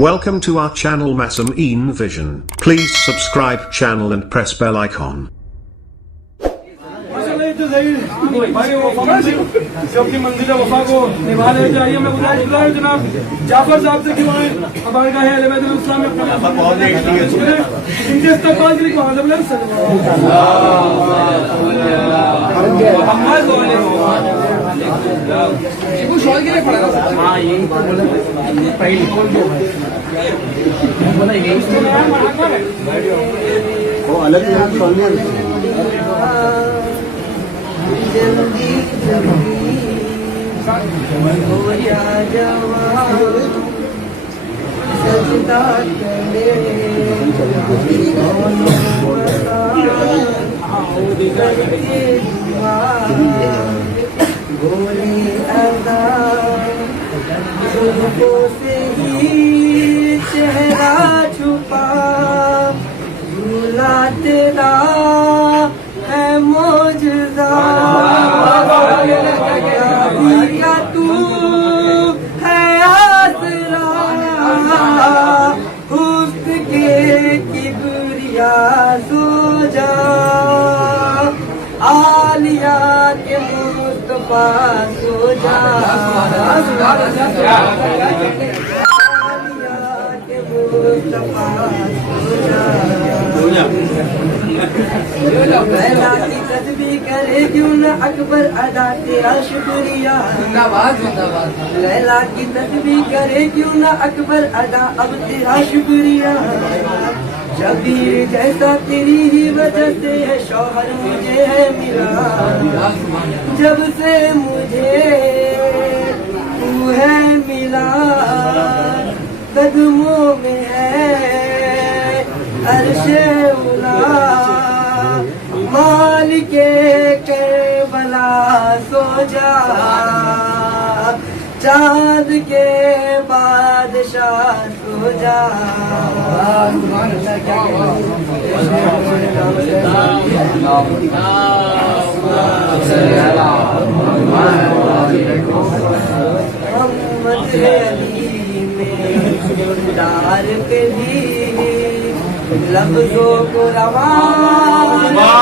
Welcome to our channel Masum Vision. Please subscribe channel and press bell icon. भाई वफा जो अपनी मंजिल वफा को निभा ले चाहिए। मैं गुजारिश कर जनाब जाफर साहब से क्यों आए हमारे का है इस्लाम में इनके इस्तेमाल के लिए कहा जल्दी जल्दी हो या जवान सजदा करे गोली अदा जुल्फों से ही चेहरा छुपा भूला तेरा है मौजूदा का तू है आसरा हुस्न के किबरिया सो जा आलिया के मुस्तफा सो जा आलिया के मुस्तफा सो जा लैला की तस्बीह करे क्यों न अकबर अदा तेरा शुक्रिया लैला की तस्बीह करे क्यों न अकबर अदा अब तेरा शुक्रिया शबीर जैसा तेरी ही वजह से है शौहर मुझे है मिला जब से मुझे तू है मिला कदमों में है अर्शे उला मालिके करबला सो जा चाँद के बादशाह सो जा मोहम्मद अली में डार पे भी लफ्जों को रवाना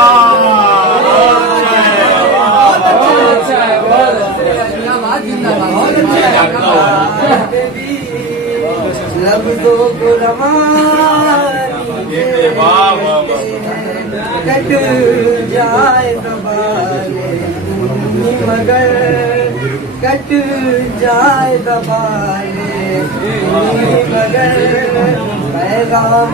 लफ्जों को रवानी कट जाए दबाने मगर कट जाए दबाने मगर पैगाम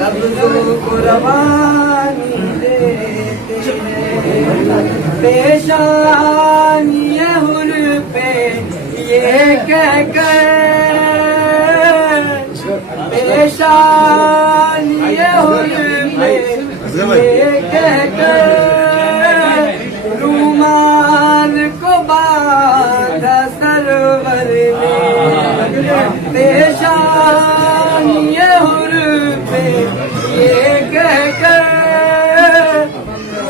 लफ्जों को रवानी देते पेशानी हुर पे ये कहकर पेशानी हुर पे ये कहकर रुमाल को बांधा सरवर ने पेशानी हुर पे ये कहकर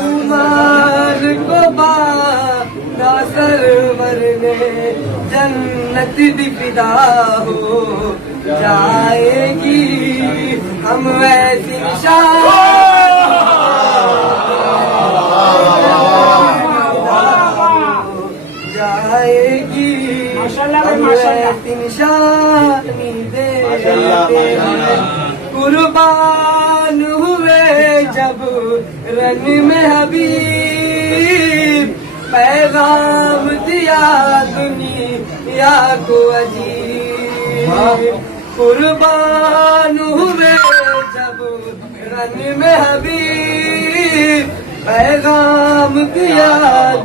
रुमाल को बांधा सरवर ने जन्नत भी फिदा हो जाएगी हम ऐसी जाएगी निशानी दे कुर्बान हुए जब रन में हबीब पैगाम दिया दुनिया को अजीब कुर्बान हुए जब रन में हबीब पैगाम दिया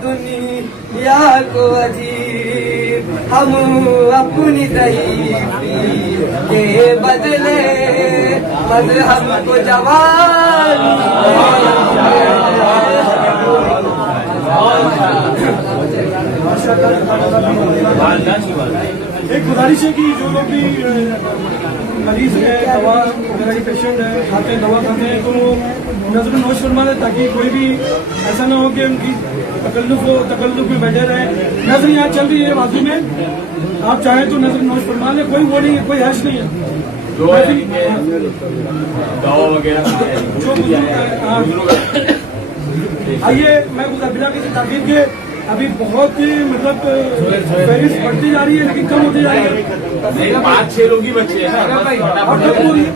दुनिया को अजीब हम अपनी ज़ईफ़ी के बदले मज़हब को जवान एक गुजारिश है कि जो लोग भी मरीज है, दवा वगैरह पेशेंट है, खाते हैं दवा खाते हैं, तो नजर नोश फरमा दे, ताकि कोई भी ऐसा ना हो कि उनकी तकल्लुफ में बैठे रहे। नजर यहाँ चल रही है बाजू में, आप चाहें तो नजर नोश फरमा ले, कोई वो नहीं है, कोई हैश नहीं है। जो आइए, मैं बिना किसी ताकीद के अभी बहुत ही मतलब फहरिस्त बढ़ती जा रही है, लेकिन कम होती जा रही है। 5-6 लोग ही बच्चे हैं। अब खत्म हो रही है।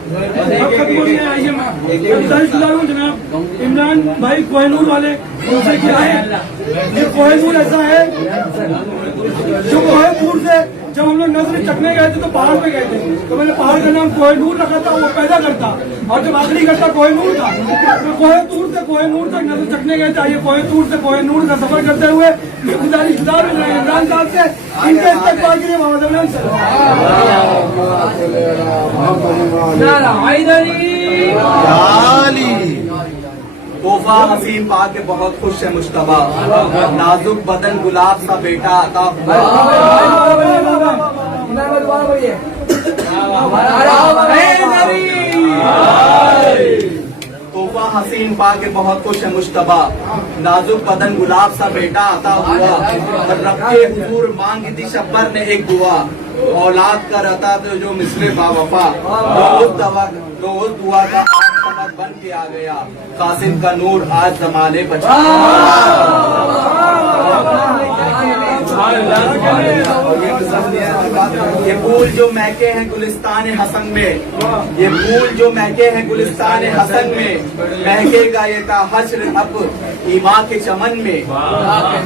आइए, मैं गुजारिश गुजार हूँ जनाब इमरान भाई कोहिनूर वाले, उनसे क्या है, ये कोहिनूर ऐसा है जो कोहिनूर से जब हम लोग नजर चकने गए थे तो पहाड़ पे गए थे, तो मैंने पहाड़ का नाम कोहिनूर रखा था, वो पैदा करता, और जब आखिरी करता कोहिनूर था, तो कोहिनूर से कोहिनूर तक नजर चकने गए थे। आइए, कोहिनूर से कोहिनूर का सफर करते हुए ये गुजारिश गुजार इमरान साहब से इनके इस्तेमाल के लिए मोहम्मद अमरान से तोहफा हसीन पा के बहुत खुश है मुश्तबा, नाजुक बदन गुलाब सा बेटा अता हुआ। तोहफा हसीन पा के बहुत खुश है मुश्तबा, नाजुक बदन गुलाब सा बेटा अता हुआ। रब के हुजूर मांगी थी शब्बर ने एक दुआ, औलाद कर अता तो जो मिसले बावफा। रोज दुआ का बन के आ गया, कासिम का नूर आज जमाने बचा। ये फूल जो महके हैं गुलिस्तान हसन में, ये फूल जो महके हैं गुलिस्तान हसन में, महकेगा ये ता हश्र अब ईमा के चमन में।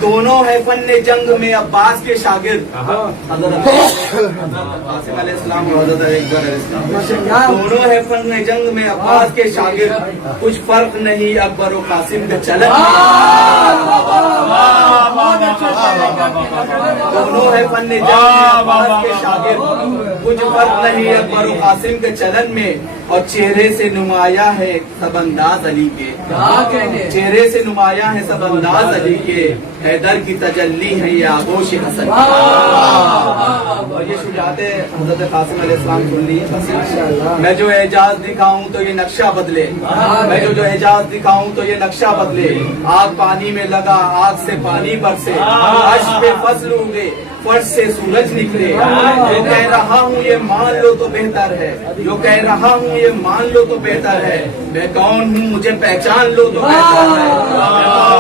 दोनों है फन्ने जंग में अब्बास के शागिर्द, दोनों है फन्ने जंग में अब्बास के शागिर्द। कुछ फर्क नहीं अकबर और कासिम के चलन में। दोनों है फन्ने जंग में अब्बास के शागिर्द, कुछ फर्क नहीं अकबर और कासिम के चलन में। और चेहरे से नुमाया है सब अंदाज अली के, चेहरे से नुमाया है सब अंदाज अली के। हैदर की तजल्ली है ये आगोश हसन। और ये शुजाते हजरत कासिम अलैहिस्सलाम सुन ली। मैं जो एजाज दिखाऊं तो ये नक्शा बदले, मैं जो एजाज दिखाऊं तो ये नक्शा बदले। आग पानी में लगा, आग से पानी बरसे, अर्श पे फसल उगे, फर्श से सूरज निकले। जो कह रहा हूँ ये मान लो तो बेहतर है, जो कह रहा हूँ ये मान लो तो बेहतर है। मैं कौन हूँ मुझे पहचान लो तो बेहतर है,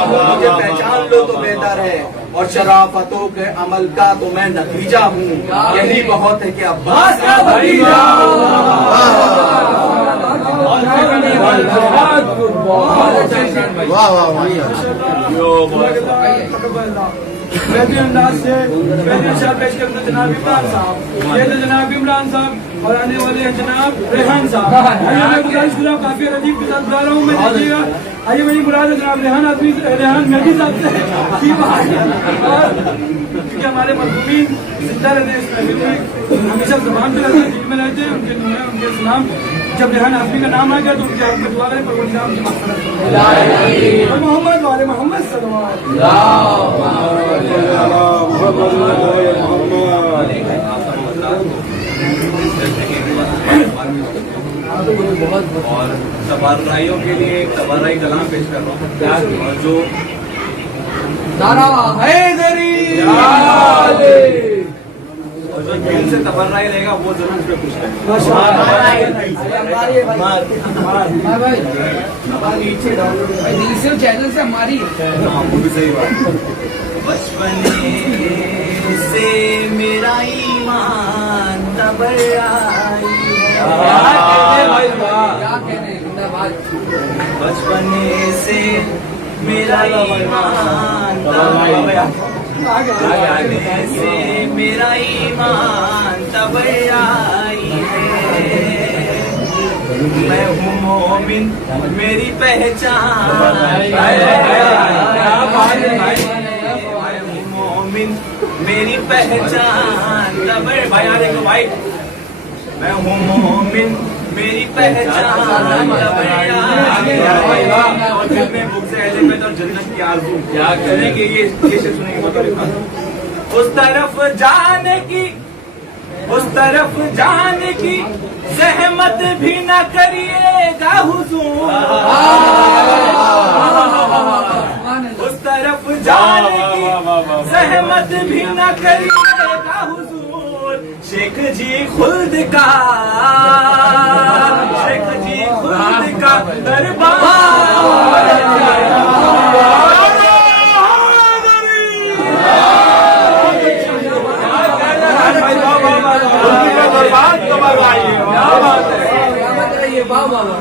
मुझे पहचान लो तो बेहतर है। और शराफतों के अमल का तो मैं नतीजा हूँ, यही बहुत है कि अब्बास का भतीजा। वैसे अंदाज से पेश करते जनाब इमरान साहब, ये तो जनाब इमरान साहब और आने वाले हैं जनाब रेहान साहब। मैं गुजारिश कर रहा हूँ, काफी रजीब के साथ बुला रहा हूँ मैं, देखिएगा। आइए, मेरी मुराद है जनाब रेहान मेहदी साहब से, क्योंकि हमारे मरहूमीन जिंदा रहते हैं इस महफिल में, हमेशा ज़बान पे रहते हैं, दिल में रहते हैं। उनके सलाम जब रेहान आदमी का नाम आ गया तो उनके आप में दुआ करें, परवरदिगार उनकी मग़फ़िरत करे। और मोहम्मद वाले मोहम्मद सल्लल्लाहु और तबर्राइयों के लिए तबर्राई कलाम पेश कर रहा हूँ, और जो और जो दिल से तबर्राई रहेगा वो जरूर उस पर खुश है। चैनल से हमारी वो भी सही बात। बचपन से मेरा ईमान तबर्राई बचपन से मेरा ईमान से मेरा ईमान तबर्राई है। मैं हूँ मोमिन मेरी पहचान, मैं हूँ मोमिन मेरी पहचान तबर। भाई आ देखो भाई, मैं हूँ मोमिन मेरी पहचान और दिल में बुक से ऐसे में तो जन्नत की आरज़ू। क्या करेंगे ये सुनेंगे उस तरफ जाने की, उस तरफ जाने की जहमत भी न करिएगा हुजूर। हिम्मत भी न करिएगा हुजूर, शेख जी खुल्द का, शेख जी खुल्द का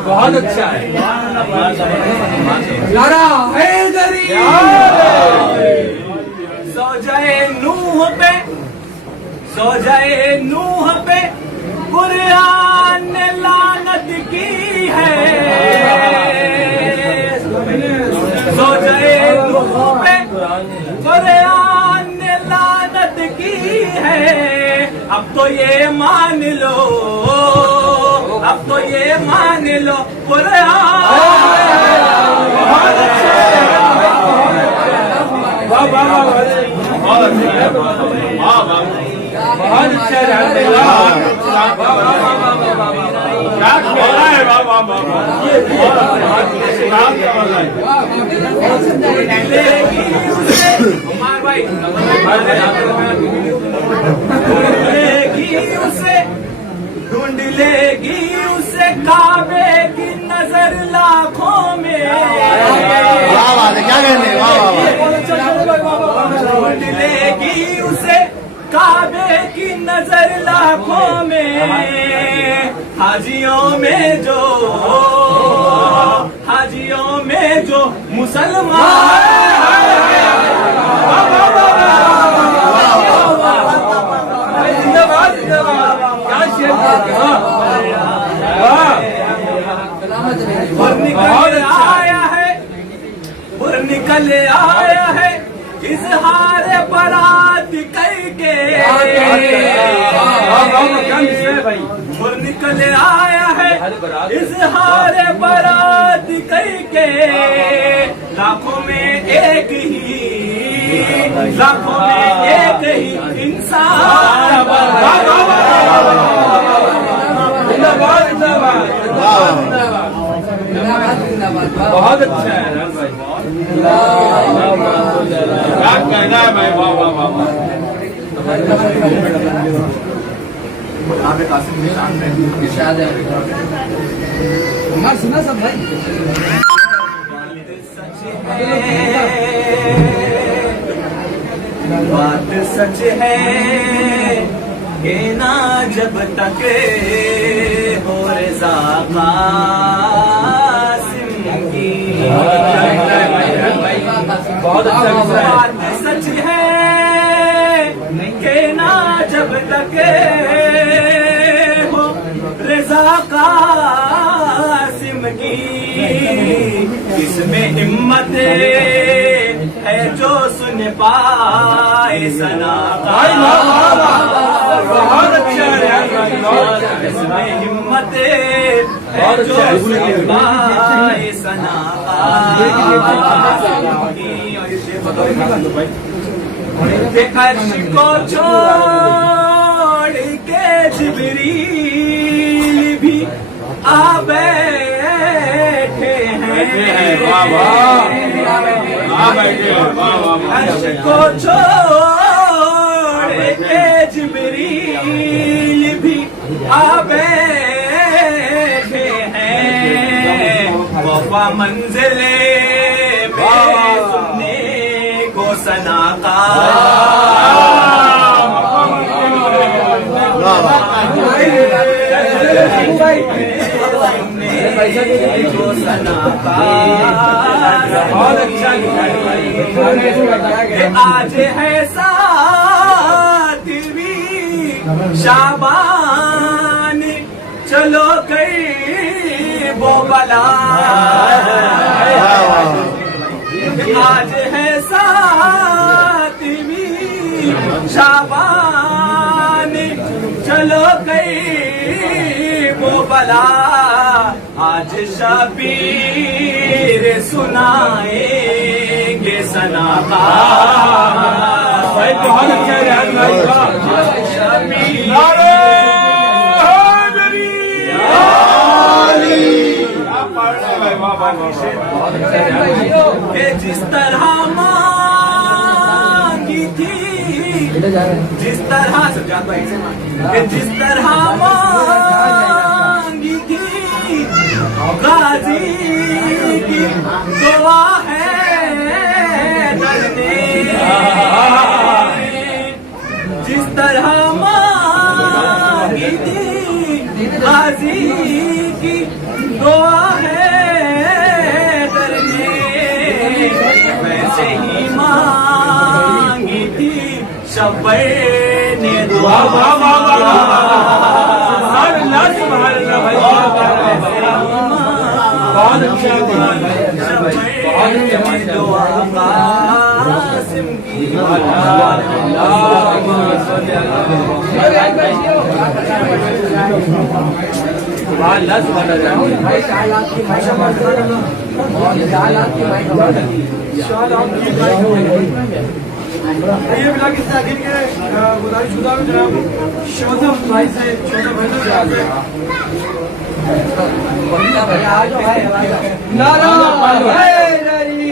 बहुत अच्छा है। नारा हैदरी। सो जाए नूह पे, सो जाए नूह पे कुरान ने लानत की है, सो जाए नूह पे कुरान ने लानत की है। अब तो ये मान लो, अब तो ये मान लो कुरान। बहुत अच्छा ढूंढ लेगी उसे काबे की नजर लाखों में, ढूंढ लेगी उसे काबे की नजर लाखों में। हाजियों में जो, हाजियों में जो मुसलमान, आया है, वो निकल आया है इजहार बारात करके, वो निकल आया है इजहार बारात करके। लाखों में एक ही, लाखों में एक ही इंसान। बहुत अच्छा है भाई, क्या कहना है भाई। वाह वाह वाह। सुना सब भाई। बात सच है कि ना जब तक हो रज़ा कासिम की, बहुत अच्छा। बात सच है कि ना जब तक हो रज़ा कासिम की, इसमें हिम्मत है जो सुन पाए सना का। बहुत अच्छा है, इसमें हिम्मत है जो सुन पाए सना का। अर्श को छोड़ के जिब्रील भी आ बैठे हैं, अर्श को छोड़ के जिब्रील भी आ बैठे हैं। वफा मंजिले में सुनने को सना का, बहुत अच्छा। आज है सातवीं शाबान, चलो गई वो बला। आज है सातवीं शाबान, चलो गई वो बला। आज शबीर सुनाएंगे सना का। भाई बहुत अच्छा है भाई। कि जिस तरह मांगी थी जिस तरह सज्जाद भाई से कि जिस तरह मांगी थी गाजी की दुआ है दर ने, जिस तरह मांगी थी गाजी की दुआ है दर ने, वैसे ही मांगी थी शब्बे ने दुआ। बहुत अच्छा ये मिला किस आखिर के गुजारिश शुदा में जनाब शोधा भाई से नारा हैदरी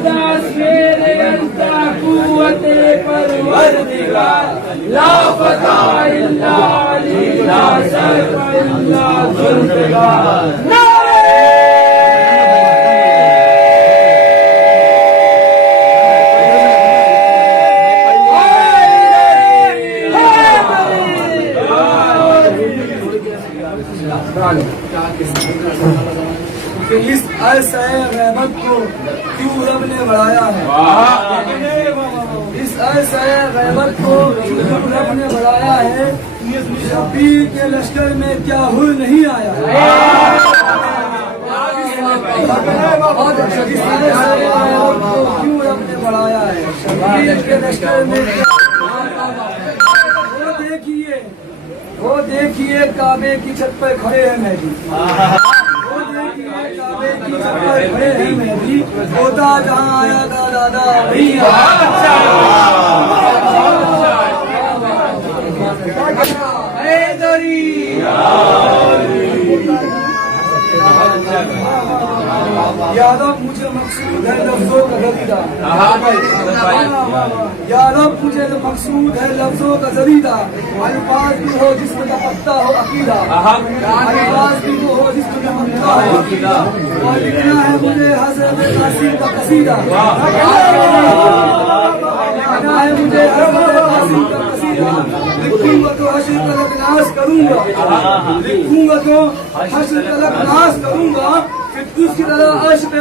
दास मेरे अंता कुव्वते परवरदिगार ला फता इल्ला अली ला सरफ इल्ला जुल्फिकार। इस अर्शे रहमत को क्यों रब ने बढ़ाया है, इस अर्शे रहमत को क्यों रब ने बढ़ाया है, शबीर के लश्कर में क्या हुल नहीं आया। इस अर्शे रहमत को क्यों रब ने बढ़ाया है, शबीर के लश्कर में वो देखिए काबे की छत पर खड़े हैं मेहदी, वो देखिए काबे की छत पर खड़े हैं मेहदी, होता जहाँ आया था दादा वही हैदरी। यादव मुझे मकसूद है लफ्जों का जरीदा, यादव मुझे मकसूद है लफ्जों का जरीदा, अल्फाज भी हो जिसमें पत्ता हो अकीदा, अल्फाज भी हो जिसमें पत्ता हो अकीदा, और लिखना है मुझे हज़रत कासिम का कसीदा, लिखना है मुझे हज़रत कासिम का कसीदा। लिखूंगा तो हश्र तलक नाश करूंगा, लिखूंगा तो हश्र तलक नाश करूंगा, फिर उसकी तरह अर्श पे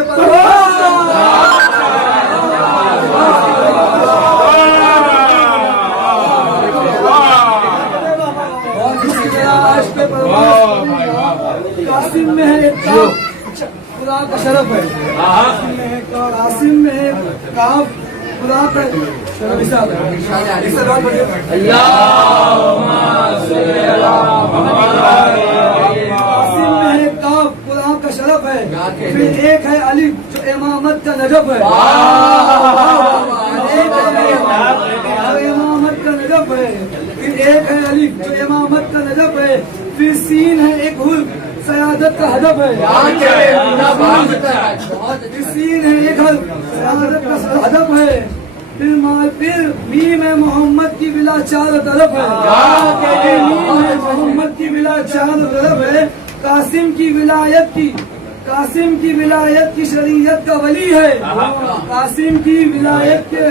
कासिम में है एक खुदा का शरफ है, कासिम में है काफ खुदा का शरफ है। कासिम में है काफ खुदा का शरफ है, फिर एक है अलिफ जो इमामत का नजफ है, इमामत का नजफ है, फिर एक है अलिफ जो इमामत का नजफ है, फिर सीन है एक हुल सयादत का हदफ है, सीन है एक हल सयादत का हदफ है, फिर मीम है मोहम्मद की बिला चार तरफ है, मीम है मोहम्मद की बिला चार तरफ है, कासिम की विलायत की शरीयत का वली है, कासिम की विलायत के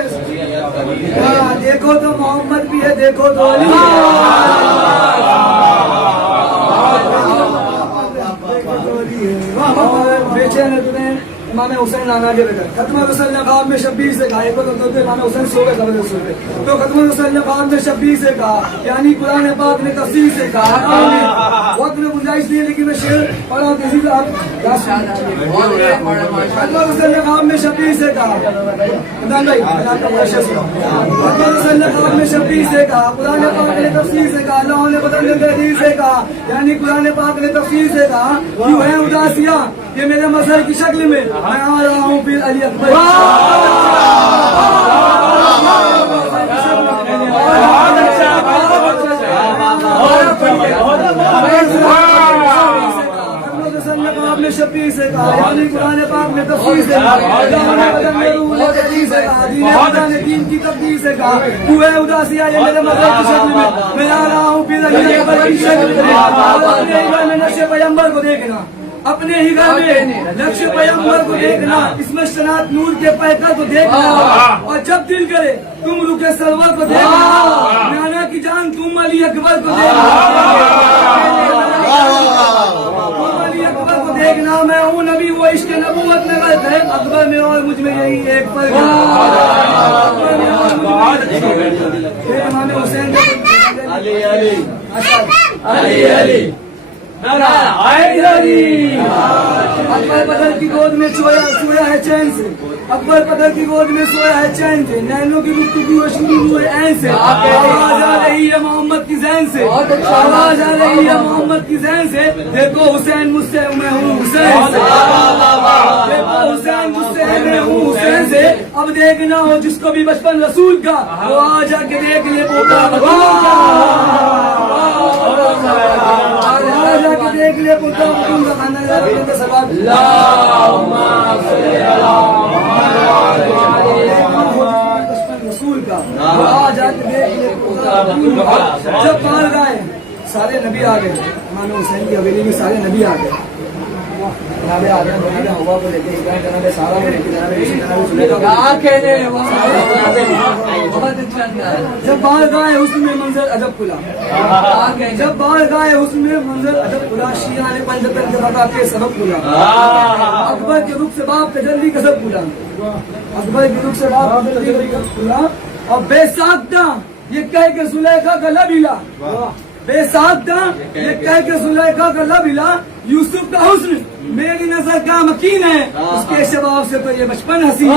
देखो तो मोहम्मद भी है, देखो तो अली बेचैन है तुम्हें इमाम हुसैन नाना के बेटा। खत्म रसूल ने ख्वाब में शब्बीर से कहा, एक वक्त तो इमाम हुसैन सो गए कब्र रसूल पे, तो खत्म रसूल ने ख्वाब में शब्बीर से कहा, यानी कुरान पाक ने तफसीर से कहा। वक्त में गुंजाइश नहीं, लेकिन मैं शेर पढ़ा किसी का खत्म रसूल ने ख्वाब में शब्बीर से कहा, इमरान भाई खत्म रसूल ने ख्वाब में शब्बीर से कहा, कुरान पाक ने तफसीर से कहा, अल्लाह ने बदल तहरीर से कहा, यानी कुरान पाक ने तफसीर से कहा, क्यों है उदासियां ये मेरे मजहर की शक्ल में, मैं आ रहा हूँ फिर अली अकबर। वसल्लम ने कहा आपने शफी से कहा, यानी कुरान पाक ने तफसीर से कहा, अल्लाह ने बदल में रूह ने तफसीर से कहा, दीन खुदा ने दीन की तफसीर से कहा। तू है उदासी आए मेरे मज़हब की शक्ल में, मैं आ रहा हूँ फिर अली अकबर की शक्ल में। अपने ही घर में नक्शे पैगंबर को देखना, अपने ही घर में नक्शे पैगंबर को देखना, इसमें शनात नूर के पैकर को देखना, और जब दिल करे तुम रुके सरवर को देखना, नाना की जान तुम अली अकबर को देखना, तुम अली अकबर को देखना। मैं हूँ नबी, वो इश्क नबूवत में गलत है, अकबर में और मुझ में यही एक फर्क है। अकबर में और मुझ में इमाम हुसैन अली अली अली अली अकबर पदर की गोद में सोया है चैन से, अकबर पदर की गोद में सोया है चैन से, नैनों की गुफ्तगू रोशनी हुए ऐन से, आवाज आ रही है मोहम्मद की जैन से, आवाज आ रही है मोहम्मद की जैन से। देखो हुसैन मुझसे मैं हूँ हुसैन से, देखो हुसैन मुझसे मैं हूँ हुसैन से। अब देखना हो जिसको भी बचपन रसूल का, वो आ जाके देख ले पोता जाके देख ले पुत्र रसूल का, आ जाके देख ले पुत्र। जब बाहर गए सारे नबी आ गए, इमाम हुसैन की हवेली में सारे नबी आ गए, जनाबे आ गए, जनाबे हवा को लेके, जनाबे सारा को लेके, जब बाहर गए उसमें मंजर अजब खुला, जब बाहर गए उसमें मंजर अजब खुला, शिया ने पंजतन के बता के सबक खुला, अकबर के रुख से बाप तजल्ली का सब खुला, अकबर के रुख से बाप तजल्ली का खुला। और बेसाख्ता ये कह के सुलेखा का लब हिला, बेसाख्ता ये कह के सुलेखा का लब हिला, यूसुफ का हुस्न मेरी नजर का मकीन है, उसके शबाब से तो ये बचपन हसीन।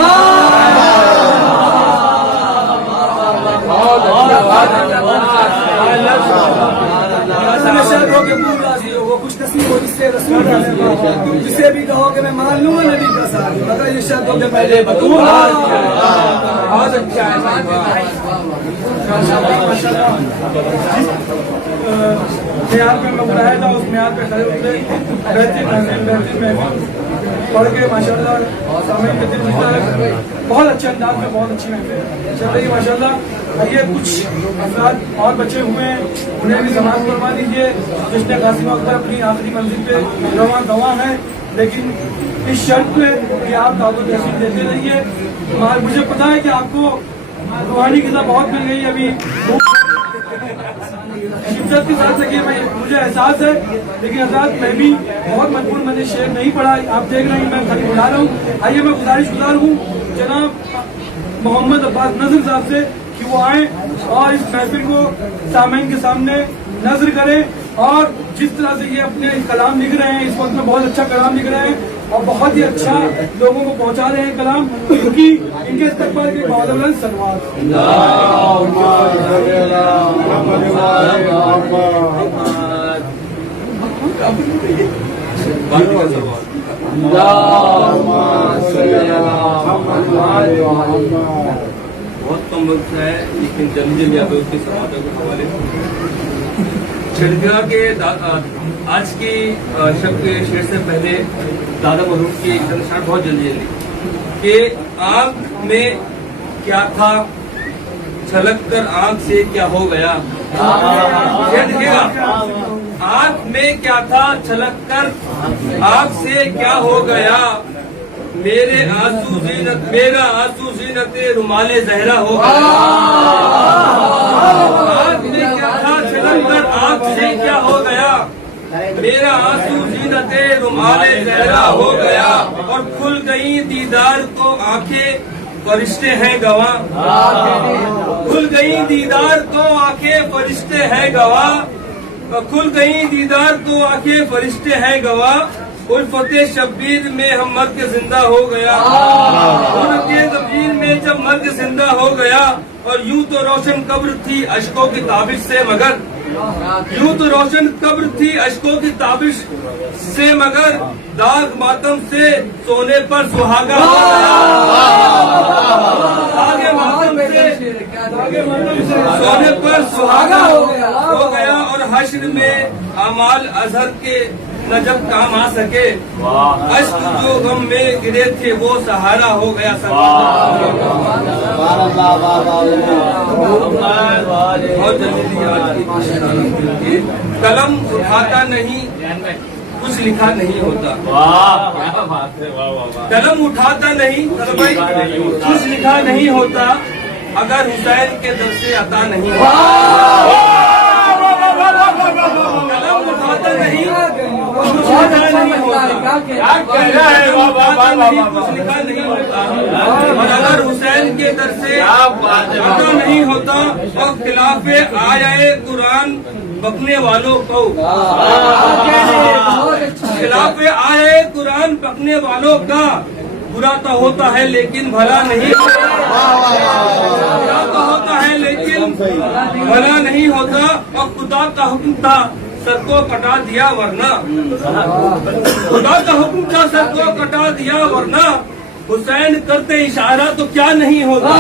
वो खुश नसीब हो जिससे रसूल तुम जिसे भी कहोगे मैं मान लूंगा नबी का साथ, मगर ये शब्द हो पहले बतूंगा। बहुत अच्छा म्यार पे मगराया था, उस म्यार पे खड़े उतरे, पढ़ के माशाल्लाह समय के दिन बहुत अच्छे अंदाज में, बहुत अच्छी महफिल चल रही है माशाल्लाह। ये कुछ अफराद और बचे हुए हैं, उन्हें भी समाज करवा दीजिए, जिसने कासिम अकबर अपनी आखिरी मंजिल पे रवां गवां है, लेकिन इस शर्त पे कि आप दावत तहसील देते रहिए। मुझे पता है कि आपको रूहानी किताब बहुत मिल गई अभी शिद्दत के साथ लगी, मुझे एहसास है, लेकिन हज़रात मैं भी बहुत मजबूर, मैंने शेर नहीं पढ़ा, आप देख रहे हैं मैं खाली बुला रहा हूँ। आइए मैं गुजारिश हूँ जनाब मोहम्मद अब्बास नजर साहब से कि वो आए और इस महफिल को सामईन के सामने नजर करें, और जिस तरह से ये अपने कलाम लिख रहे हैं, इस वक्त में बहुत अच्छा कलाम लिख रहे हैं और बहुत ही अच्छा लोगों को पहुंचा रहे हैं कलाम, क्योंकि इनके इस्तकबाल के बहुत सलवार। बहुत कम वक्त है, लेकिन जल्दी जल्दी आप उसके समाचार के हवाले छिड़का के आज की शब के शेर से पहले दादा मरहूम की शर्ट बहुत जल्दी कि आंख में क्या था झलक कर आंख से क्या हो गया। देखिएगा, आंख में क्या था छलक कर आंख से क्या हो गया, मेरे आंसू जीनत मेरा आंसू जीनत रुमाले जहरा हो गया। आंख में क्या था छलक कर आंख से क्या हो गया, मेरा आंसू जीनत रुमाले जहरा हो गया। और खुल गई दीदार को आंखें फरिश्ते हैं गवाह, खुल गई दीदार को आंखें फरिश्ते हैं गवाह, खुल गई दीदार को आंखें फरिश्ते हैं गवाह। उल्फते शब्बीर में हम मर के जिंदा हो गया, उनके जमीन में जब मर के जिंदा हो गया। और यूं तो रोशन कब्र थी अशकों की ताबिश से, मगर यूं तो रोशन कब्र थी अशकों की ताबिश से, मगर दाग मातम से सोने पर सुहागा हो गया, सोने पर सुहागा हो गया। और हश्र में अमाल अजहर के न जब काम आ सके, अश्क जो गम में गिरे थे वो सहारा हो गया सब। बहुत जल्दी आज की कलम उठाता नहीं कुछ लिखा नहीं होता। कलम उठाता नहीं भाई कुछ लिखा नहीं होता, अगर हुसैन के दर से अता नहीं होता। कलम उठाता नहीं कुछ लिखा नहीं होता, कुछ लिखा नहीं होता, और अगर हुसैन के दर से अता नहीं होता और खिलाफे आए कुरान बकने वालों को, खिलाफे आए कुरान पकने वालों का बुरा तो होता है लेकिन भला नहीं, बुरा तो होता है लेकिन भला नहीं होता, और खुदा का हुक्म था सर को कटा दिया वरना, खुदा का हुक्म था सर को कटा दिया वरना, हुसैन करते इशारा तो क्या नहीं होता।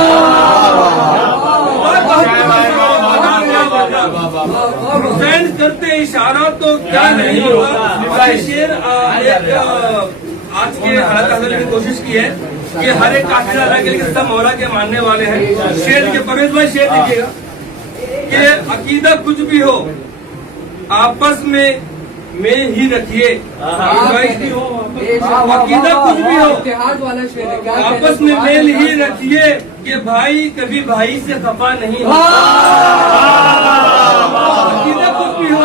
हुसैन करते इशारा तो क्या नहीं होता। शेर आज के हालत हासिल की कोशिश की है कि हर एक काफिर अल्लाह के लिए सब मौला के मानने वाले हैं। शेर के परवेज भाई शेर लिखिएगा कि अकीदा कुछ भी हो आपस में मेल ही रखिए, अकीदा कुछ भी हो आपस में मेल ही रखिए, कि भाई कभी भाई से खफा नहीं हो। अकीदा कुछ भी हो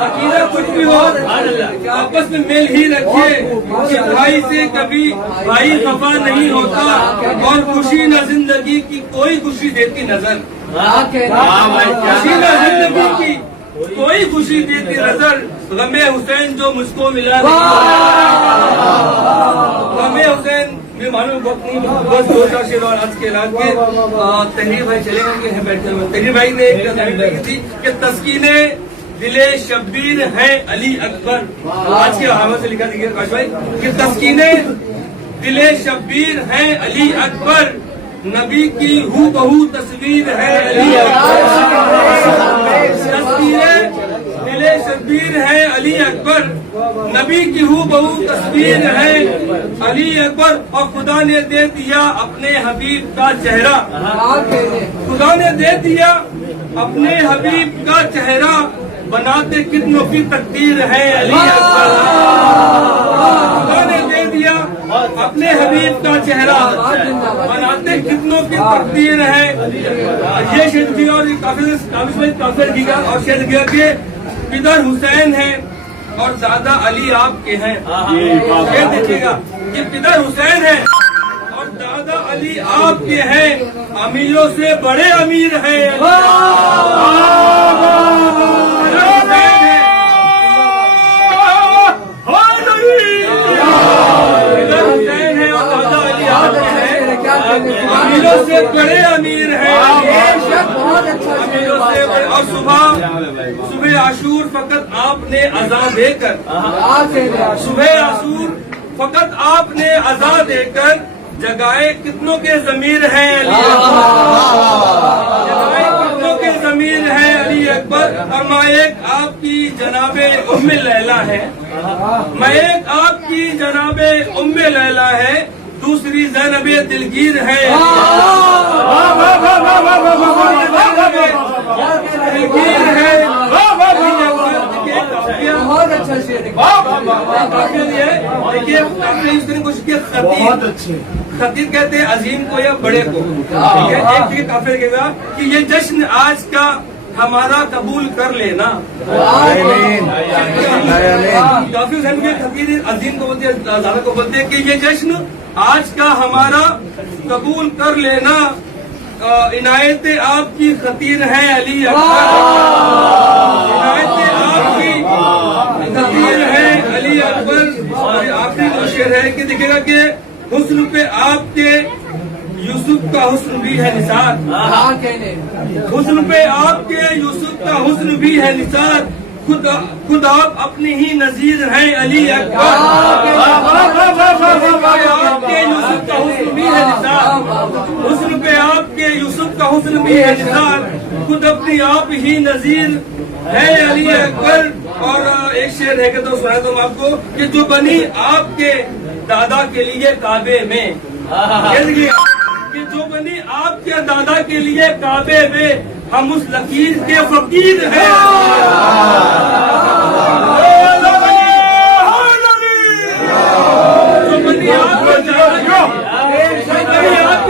अकीदा कुछ भी हो आपस में मेल ही रखिए, कि भाई से कभी भाई खफा नहीं होता, और खुशी न जिंदगी की कोई खुशी देती नजर, खुशी न जिंदगी की कोई खुशी देती नजर, गमे हुसैन जो मुझको मिला गमे हुसैन में मालूम वक्त नहीं, बस दो चार शेर और आज के ऐलान के तहरीर भाई चलेंगे बैठे हुए। तहरीर भाई ने एक तहरीर लिखी थी कि तस्कीने दिले शब्बीर है अली अकबर, आज के हवाले से लिखा देखिए काश भाई कि तस्कीने दिले शब्बीर है अली अकबर, नबी की हूबहू तस्वीर है अली अकबर, तस्वीरें दिले शब्बीर है अली अकबर, नबी की हूबहू तस्वीर है अली अकबर, और खुदा ने दे दिया अपने हबीब का चेहरा, खुदा ने दे दिया अपने हबीब का चेहरा, बनाते कितनों की तकदीर है अली अकबर, खुदा ने दे दिया अपने हबीब का चेहरा, बनाते कितनों की तकदीर है। ये शेर दिया और काफिर दिया और शेर दिया कि पिदर हुसैन है और दादा अली आपके हैं। ये देखिएगा कि पिदर हुसैन है और दादा अली आपके हैं, अमीरों से बड़े अमीर हैं। अमीरों से बड़े अमीर हैं, अमीरों से बड़े। और सुबह आशूर फकत आपने अज़ा देकर, सुबह आशूर फकत आपने अज़ा देकर, जगाए कितनों के ज़मीर हैं अली अकबर, जगाए कितनों के ज़मीर हैं अली अकबर। और मैं एक आपकी जनाबे उम्मे लैला है, मैं एक आपकी जनाबे उम्मे लैला है, दूसरी ज़ैनबे दिलगीर है, दिलगीर है। बहुत अच्छा शेर देखिए, कुछ खतीब कहते हैं अजीम को या बड़े को, ठीक है। एक चीज काफिर कहेगा कि ये जश्न आज का हमारा कबूल कर लेना, काफी खतीब अजीम को बोलते हैं, ज़ादा को बोलते हैं कि ये जश्न आज का हमारा कबूल कर लेना, इनायत आपकी खतीर है अली अकबर, इनायत आपकी खतीर है अली अकबर। और आखिरी जो शेर है कि देखिएगा कि हुस्न पे आपके यूसुफ का हुस्न भी है निसार, हुस्न पे आपके यूसुफ का हुस्न भी है निसार, खुद आप अपनी ही नजीर हैं अली अकबर, आपके यूसुफ का हुस्न भी है निसार, हुस्न पे आपके यूसुफ का हुस्न भी है निसार, खुद अपनी आप ही नजीर है अली अकबर। और एक शेर है तो सुना दूं आपको कि जो बनी आपके दादा के लिए काबे में, ये देखिए कि जो बनी आपके दादा के लिए काबे में, हम उस लकीर के फकीर हैं। जो बनी आपके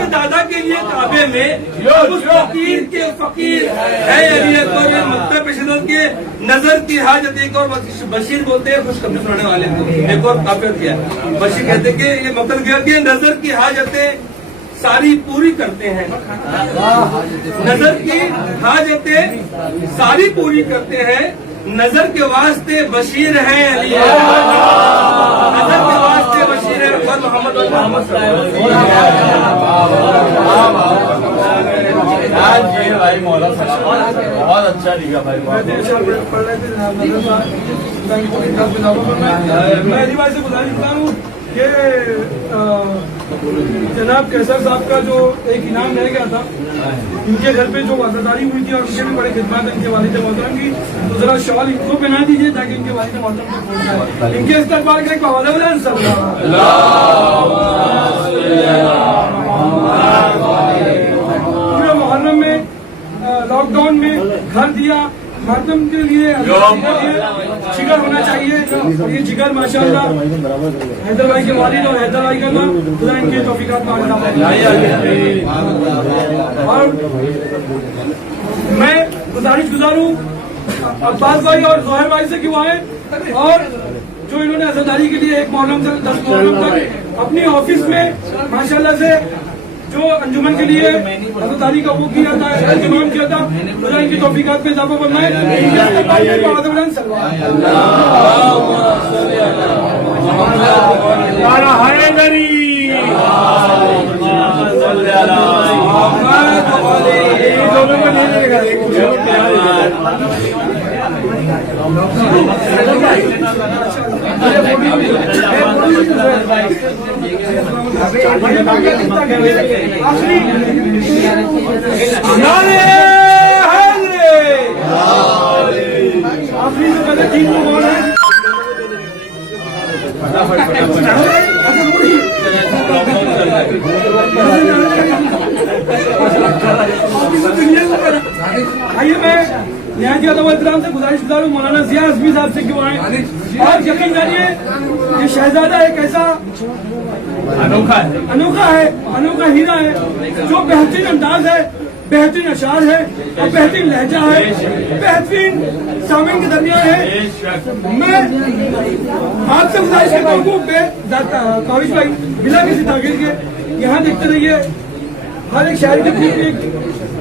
दादा के लिए काबे में, हम उस फकीर के फकीर है। अली अकबर मक्तब शिदत के नजर की हाजत। एक और बशीर बोलते हैं खुशखबरी सुनाने वाले को, एक और काफिर किया। बशीर कहते कि ये मतलब क्या कि नजर की हाजतें सारी पूरी करते हैं, नजर की हाजतें सारी पूरी करते हैं, नजर के वास्ते बशीर है अली, नजर के वास्ते बशीर है मोहम्मद भाई मौला बहुत अच्छा लिखा भाई। मैं अली भाई से गुजारिश करता हूँ कि जनाब कैसर साहब का जो एक इनाम रह गया था, इनके घर पे जो वादादारी हुई थी और उनके भी बड़े खिदमत इनके वालिद मोहतरम की, तो जरा शॉल इनको पहना दीजिए ताकि इनके वालिद मोहतरम को पहुंच जाए। इनके इस्तकबाल का एक वादा पूरे मुहर्रम में लॉकडाउन में घर दिया, मातम के लिए जिगर होना चाहिए। और ये जिगर माशाअल्लाह हैदर भाई के वालिद और हैदर भाई का नाम खुदा इनके तौफीकात में और मैं गुजारिश गुजारूं अब्बास भाई और जोहर भाई से क्यों आए, और जो इन्होंने अज़ादारी के लिए 1 मुहर्रम से 10 मुहर्रम तक अपनी ऑफिस में माशाअल्लाह से जो अंजुमन के लिए अज़ादारी का वो किया था, इंतजाम किया था, खुदा इनकी तौफीकात में इजाफा फरमाए। आखिरी जो पहले 3 लोग और हैं आइए मैं यहाँ की अदब एहतराम से गुजारिश गुजारूं मौलाना जिया आजमी साहब से क्यों आए, और यकीन जानिए ये शहजादा एक ऐसा अनोखा है, अनोखा हीरा है जो बेहतरीन अंदाज है, बेहतरीन अशार है और बेहतरीन लहजा है, बेहतरीन सामीन के दरमियान है। मैं आपसे गुजारिश करता हूँ कॉलेज भाई बिना किसी ताकीद के यहाँ देखते रहिए, हर एक शायर के एक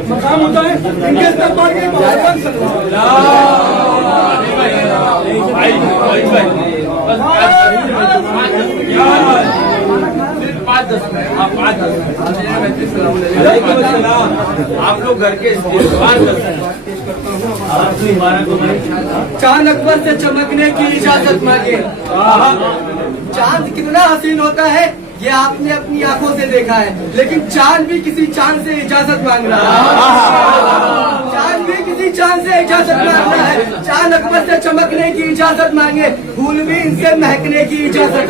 मकाम होता है, इनके इस्तेमाल के आप लोग घर के चांद अकबर से चमकने की इजाजत मांगे। चांद कितना हसीन होता है ये आपने अपनी आंखों से देखा है, लेकिन चांद भी किसी चांद से इजाजत मांग रहा है, चांद भी किसी चांद से इजाजत मांग रहा है। चांद अकबर से चमकने की इजाजत मांगे, फूल भी इनसे महकने की इजाजत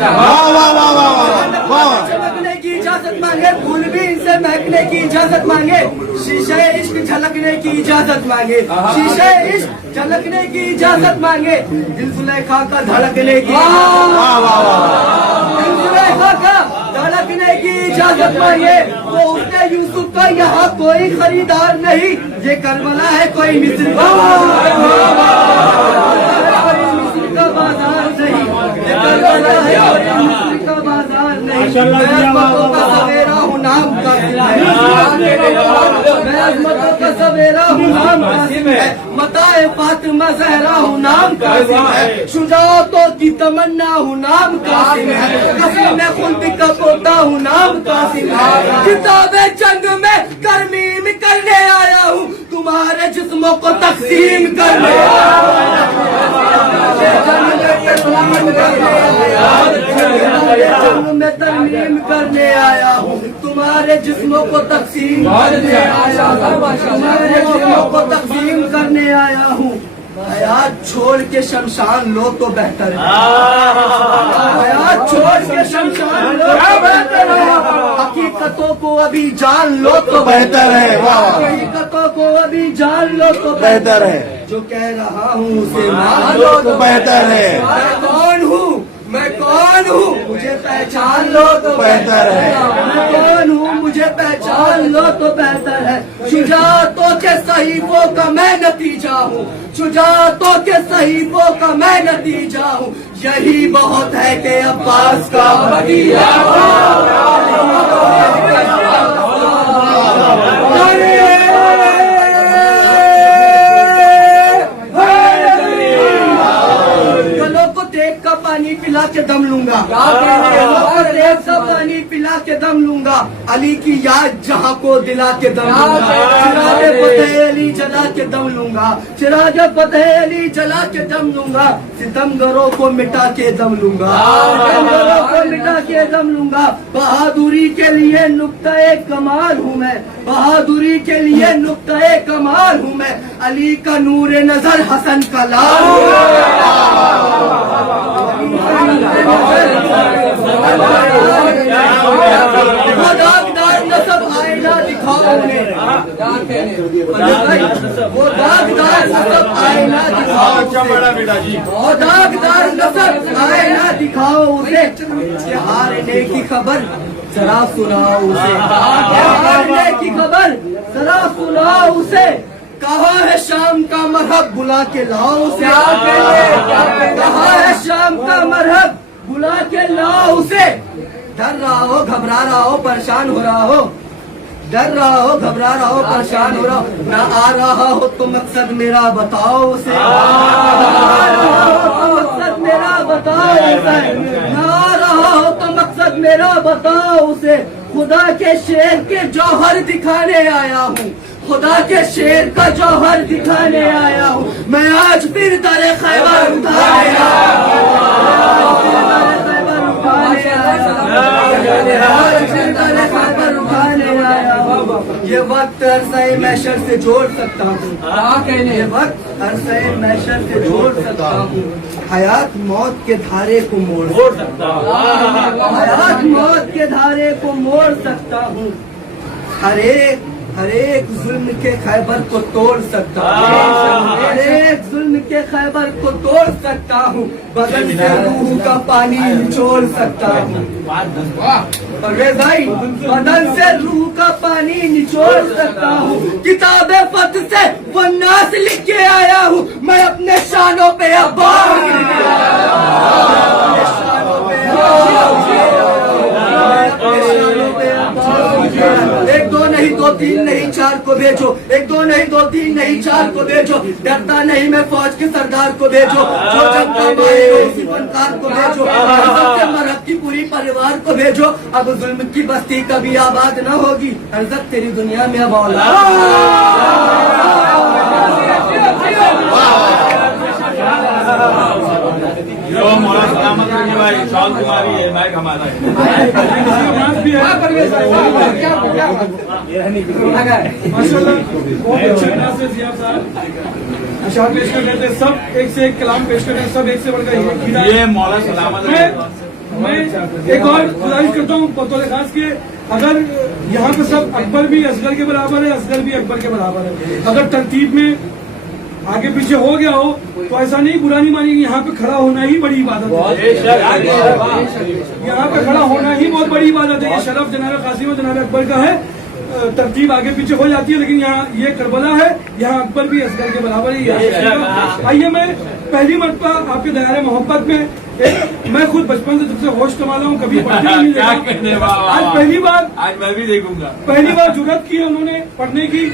चमकने की इजाजत मांगे, फूल भी इनसे महकने की इजाजत मांगे, शीशे इश्क झलकने की इजाजत मांगे, शीशे इश्क झलकने की इजाजत मांगे, दिल सुलेखा का धड़कने की, दिल सुलेखा का धड़कने की इजाजत मांगे। तो उसने यूसुफ का यहाँ कोई खरीदार नहीं, ये करबला है कोई मिस्र का बाजार नहीं, ये करबला है कोई मिस्र का बाजार नहीं। मैं अज़मतों का सवेरा हूँ नाम कासिम है, मैं अज़मतों का सवेरा हूँ नाम कासिम है, मताए फातिमा ज़हरा हूँ नाम कासिम है, शुजाअतों की तमन्ना हूँ नाम कासिम है, कसीने खुल्द का पोता हूँ नाम कासिम है। किताबे जंग में तरमीम करने आया हूँ, तुम्हारे जिस्मों को तकसीम करने में तरमीम करने आया हूँ, तुम्हारे जिस्मों को तकसीम करने आया हूँ, तुम्हारे जिस्मों को तकसीम करने आया हूँ। हयात छोड़ के शमशान लो तो बेहतर है। हयात छोड़ के शमशान लो तो बेहतर है। हकीकतों को अभी जान लो तो बेहतर है। हकीकतों को अभी जान लो तो बेहतर है। जो कह रहा हूँ उसे मान लो तो बेहतर है। मैं कौन हूँ, मैं कौन हूँ, मुझे पहचान लो तो बेहतर है। मैं कौन हूँ, मुझे पहचान लो तो बेहतर है। शुजाअतों के सहीफों का मैं नतीजा हूँ, शुजाअतों के सहीफों का मैं नतीजा हूँ। यही बहुत है कि अब्बास का भतीजा पानी पिला के दम लूंगा, देव का पानी पिला के दम लूंगा। अली की याद जहाँ को दिला के दम लूंगा। चिराग फतेह अली जला के दम लूंगा, चिराग फतेह अली जला के दम लूंगा। सितमगरों को मिटा के दम लूंगा, सितमगरों को मिटा के दम लूंगा। बहादुरी के लिए नुक्ता कमाल हूँ मैं, बहादुरी के लिए नुक्ता कमाल हूँ मैं। अली का नूर नजर हसन का लाल वो दागदार नसब आईना दिखाओ उन्हें, वो दागदार नसब आईना दिखाओ, वो दागदार नसब आईना दिखाओ उसे। हारने की खबर जरा सुनाओ उसे, हारने की खबर जरा सुनाओ उसे। कहाँ है शाम का मरहब बुला के लाओ उसे, कहाँ है शाम का मरहब बुला के लाओ उसे। डर रहा हो, घबरा रहा हो, परेशान हो रहा हो, डर रहा हो, घबरा रहा हो, परेशान हो रहा हो, ना आ रहा हो तो मकसद मेरा बताओ उसे, आ रहा हो तो मकसद मेरा बताओ उसे, ना आ रहा हो तो मकसद मेरा बताओ उसे। खुदा के शेर के जौहर दिखाने आया हूँ, खुदा के शेर का जौहर दिखाने आया हूँ मैं। आज फिर दरे खैबर उठाने आया हूँ, आज फिर दरे खैबर उठाने आया हूँ। ये वक्त अरसे मैशर से जोड़ सकता हूँ, ये वक्त अरसे मैशर से जोड़ सकता हूँ। हयात मौत के धारे को मोड़ सकता हूँ, हयात मौत के धारे को मोड़ सकता हूँ। हर एक जुल्म के खैबर को तोड़ सकता हूँ, हर एक जुल्म के खैबर को तोड़ सकता हूँ। बदन से रूह का पानी निचोड़ सकता हूँ, परवेज भाई, बदन से रूह का पानी निचोड़ सकता हूँ। किताबे फत से वो नास लिख के आया हूँ मैं। अपने शानों पे अब्बास एक दो नहीं दो तीन नहीं चार को भेजो, एक दो नहीं दो तीन नहीं चार को भेजो। डरता नहीं मैं फौज के सरदार को भेजो, जो जनता मारे उसी फनकार को भेजो। सबसे मरहब की पूरी परिवार को भेजो। अब जुल्म की बस्ती कभी आबाद न होगी, हरकत तेरी दुनिया में अब जो मौला सलामत रखी भाई, शाल कुमारी है, माइक हमारा है। माशाल्लाह बहुत अच्छे अंदाज से जिया साहब अशार पेश कर रहे थे, सब एक से एक कलाम पेश कर रहे हैं, सब एक से बढ़कर ये मौला सलामत मैं एक और गुजारिश करता हूँ बतौर खास के, अगर यहाँ पे सब अकबर भी असगर के बराबर है, असगर भी अकबर के बराबर है। अगर तरतीब में आगे पीछे हो गया हो तो ऐसा नहीं, बुरा नहीं मानिए। यहाँ पे खड़ा होना ही बड़ी इबादत है, यहाँ पे खड़ा होना ही बहुत बड़ी इबादत है। ये शरफ जनाब कासिम और जनाब अकबर का है। तरतीब आगे पीछे हो जाती है, लेकिन यहाँ ये करबला है, यहाँ अकबर भी असगर के बराबर ही। आइए मैं पहली मरतबा आपके दायरे मोहब्बत में मैं खुद बचपन से जब से होश कमाला हूँ, कभी पढ़ने नहीं देखा। आज पहली बार, आज मैं भी देखूंगा, पहली बार जुर्रत की है उन्होंने पढ़ने की।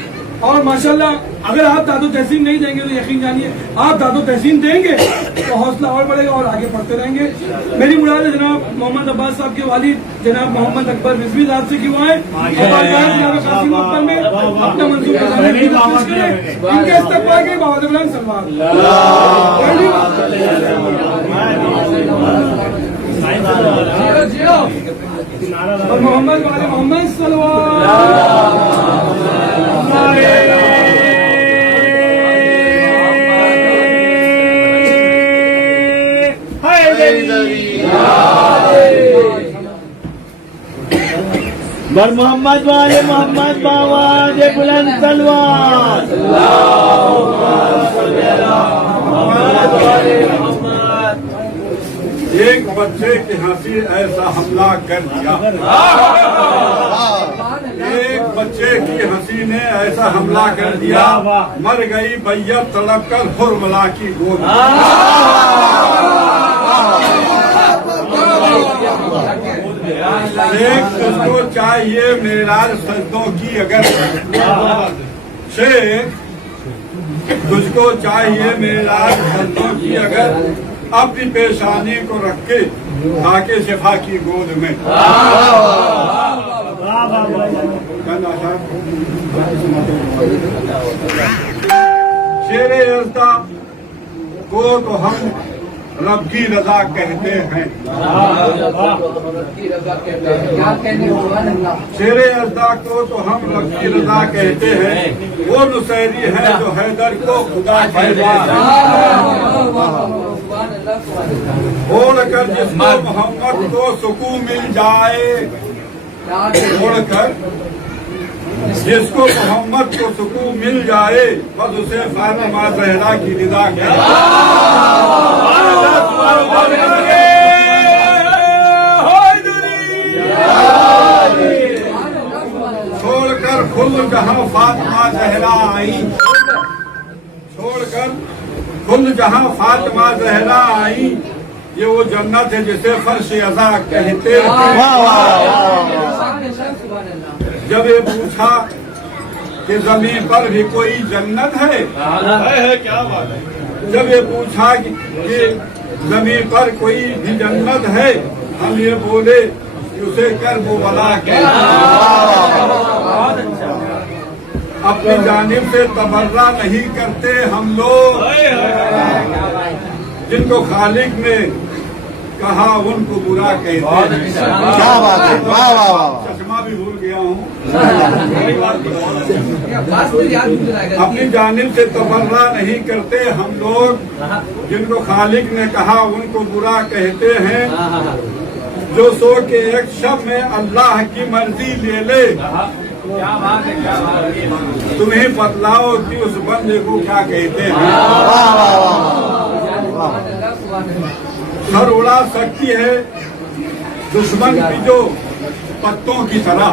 और माशाल्लाह अगर आप दादो तहसीन नहीं देंगे तो यकीन जानिए, आप दादो तहसीन देंगे तो हौसला और बढ़ेगा और आगे पढ़ते रहेंगे। मेरी मुराद है जनाब मोहम्मद अब्बास साहब के वालिद जनाब मोहम्मद अकबर रिजवी साहब से क्यों आए जनाब कासिम अकबर में अपना मंसूर इनके इस्तेमाल के बहादुर सलमान और मोहम्मद वाले मोहम्मद सलमान बर मोहम्मद वाले मोहम्मद बावाज बुलंद तलवार। एक बच्चे की हंसी ऐसा हमला कर दिया, एक बच्चे की हंसी ने ऐसा हमला कर दिया, मर गई बैयत तड़प कर हुरमला की गोद। शेख तुझको चाहिए मेराज सजदों की अगर, शेख तुझको चाहिए मेराज सजदों की अगर, अपनी पेशानी को रख के खाके शिफा की गोद में। शेरे यज़्दा को तो हम रब की रजा कहते हैं, शेरे यज़्दा को तो हम रब की रजा कहते हैं, वो नुसैरी है जो हैदर को खुदा कहते हैं। छोड़कर जिसको मोहम्मद को सुकून मिल जाए, छोड़कर जिसको मोहम्मद को सुकून मिल जाए, बस उसे फातिमा ज़हरा की निदा कहते हैं। छोड़कर खुल जहां फातिमा ज़हरा आई, छोड़कर खुल जहां फातिमा ज़हरा आई, ये वो जन्नत है जिसे फर्श अज़ा कहते हैं। जब ये पूछा कि जमीन पर भी कोई जन्नत है, क्या बात है, जब ये पूछा कि जमीन पर कोई भी जन्नत है, हम ये बोले कि उसे करबला कहते हैं। अपनी जानिब से तबर्रा नहीं करते हम लोग, जिनको खालिक ने कहा उनको बुरा कहते हैं। क्या बात है, वाह वाह वाह। चश्मा भी भूल गया हूँ। अपनी जानिब से तबर्रा नहीं करते हम लोग, जिनको खालिक ने कहा उनको बुरा कहते हैं। जो सो के एक शब में अल्लाह की मर्जी ले ले, तुम्हें बतलाओ कि उस बंदे को क्या कहते हैं। सर उड़ा सकती है दुश्मन की जो पत्तों की तरह,